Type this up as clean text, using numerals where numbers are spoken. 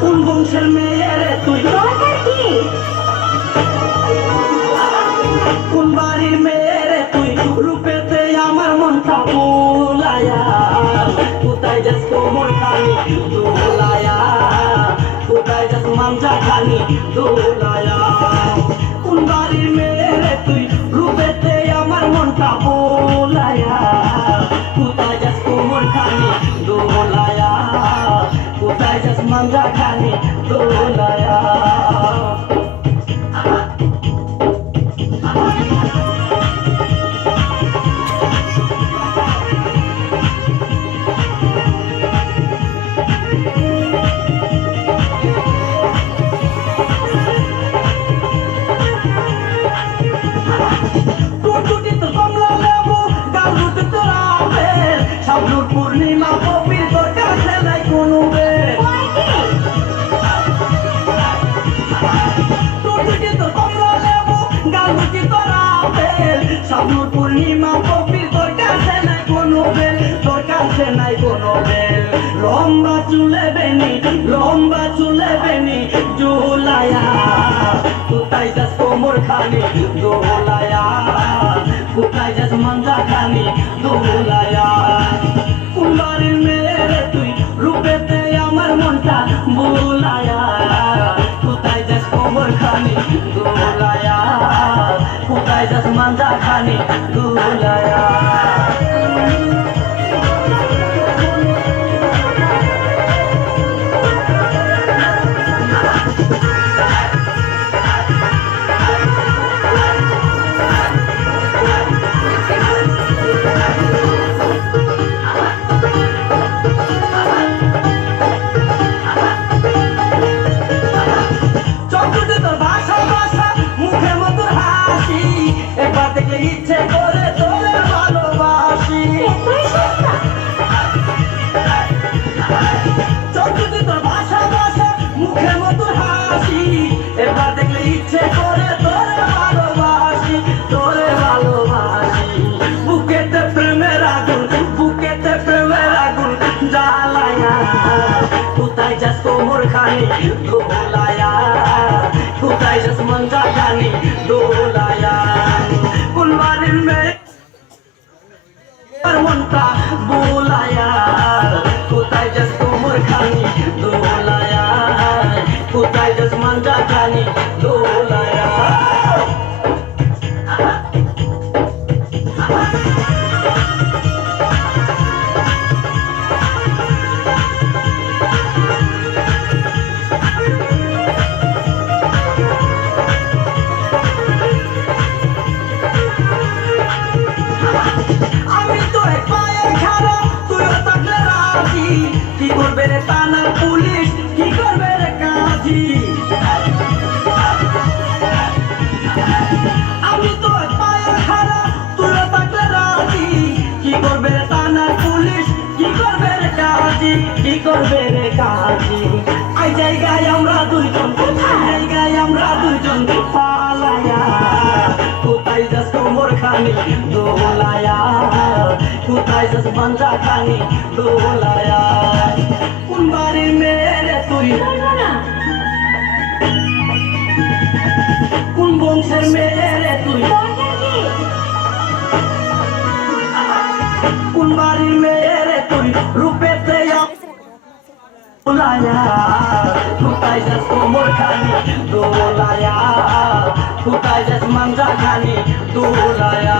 কোন বংশের মেয়ে রে তুই? দরকার কি? কোন বাড়ির মেয়ে রে তুই? রূপেতে আমার মনটা ভুলায়া, কোথায় যাস কোমর খানি দোলায়া, কোথায় যাস মাঞ্জা খানি দোলায়া। কোন বাড়ির মেয়ে রে তুই? রূপেতে আমার মনটা ভুলায়া, কোথায় যাস কোমর খানি দোলায়া, কোথায় যাস মাঞ্জা খানি দোলায়া। শাবনুর পূর্ণিমা কবির তোর কাছে নাই কোনো বের। শাবনুর পূর্ণিমা কবির তোর কাছে নাই কোনো বেল, তোর কাছে নাই কোনো বেল। লম্বা চুলে বেনি, লম্বা চুলে বেনি জুলায়া, কোথায় যাস কোমর খানি দোলায়া, কোথায় যাস মাঞ্জা খানি দোলায়া। কোন বাড়ির মেয়ে রে তুই? রূপেতে আমার মনটা ভুলায়া, কোথায় যাস কোমর খানি দোলায়া, কোথায় যাস মাঞ্জা খানি দোলায়া। ইচ্ছে করে তোরে ভালোবাসি, চোখে তোর ভাষা ভাষা মুখে মতো হাসি, এবার দেখলে ইচ্ছে করে তোরে ভালোবাসি, তোরে ভালোবাসি। বুকেতে প্রেমের আগুন, বুকেতে প্রেমের আগুন জ্বালায়া, কোথায় যাস কোমর খানি দোলায়া, কোথায় যাস মঞ্জা খানি দোলায়া। কোন বাড়ির মেয়ে মনটা বোলায়া, কোথায় যাস কোমর খানি দোলায়া, কোথায় যাস মাঞ্জা খানি দোলায়া। আমি তো এক পায়ে খাড়া, তুইও থাকলে রাজি, কি করবে রে থানার পুলিশ, কি করবে রে কাজী। আমি তো এক পায়ে খাড়া, তুইও থাকলে রাজি, কি করবে রে থানার পুলিশ, কি করবে রে কাজী, কি করবে রে কাজী। এই জায়গায় আমরা দুইজন, এই জায়গায় আমরা দুইজন পালায়া, কোথায় যাস কোমর খানি দোলায়া, কোথায় যাস মাঞ্জা খানি দোলায়া। কোন বাড়ির মেয়ে রে তুই? কোন বংশের মেয়ে রে তুই? কোন বাড়ির মেয়ে রে তুই? রূপেতে দোলায়া, কোথায় যাস কোমর খানি দোলায়া, কোথায় যাস মাঞ্জা খানি দোলায়া।